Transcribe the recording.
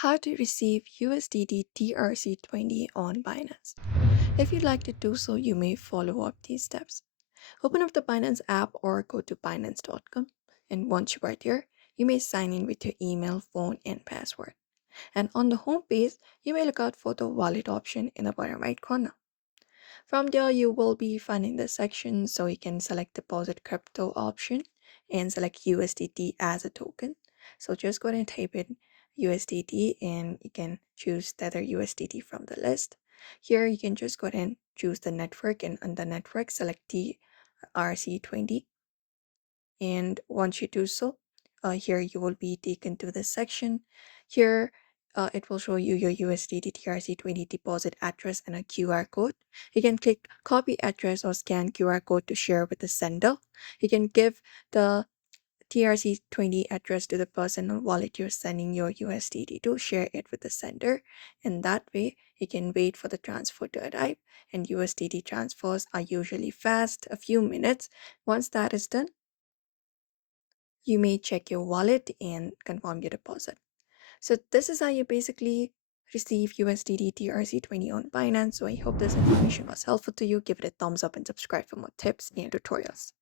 how to receive USDT TRC20 on Binance. If you'd like to do so, you may follow up these steps. Open up the Binance app or go to Binance.com. And once you are there, you may sign in with your email, phone, and password. And on the home page, you may look out for the wallet option in the bottom right corner. From there, you will be finding the section so you can select deposit crypto option and select USDT as a token. So just go ahead and type in USDT and you can choose Tether USDT from the list. Here you can just go ahead and choose the network and under network select TRC20. And once you do so, here you will be taken to this section. Here it will show you your USDT TRC20 deposit address and a QR code. You can click copy address or scan QR code to share with the sender. You can give the TRC20 address to the person or wallet you're sending your USDT to, share it with the sender, and that way you can wait for the transfer to arrive. And USDT transfers are usually fast, a few minutes. Once that is done, you may check your wallet and confirm your deposit. So this is how you basically receive USDT TRC20 on Binance. So I hope this information was helpful to you. Give it a thumbs up and subscribe for more tips and tutorials.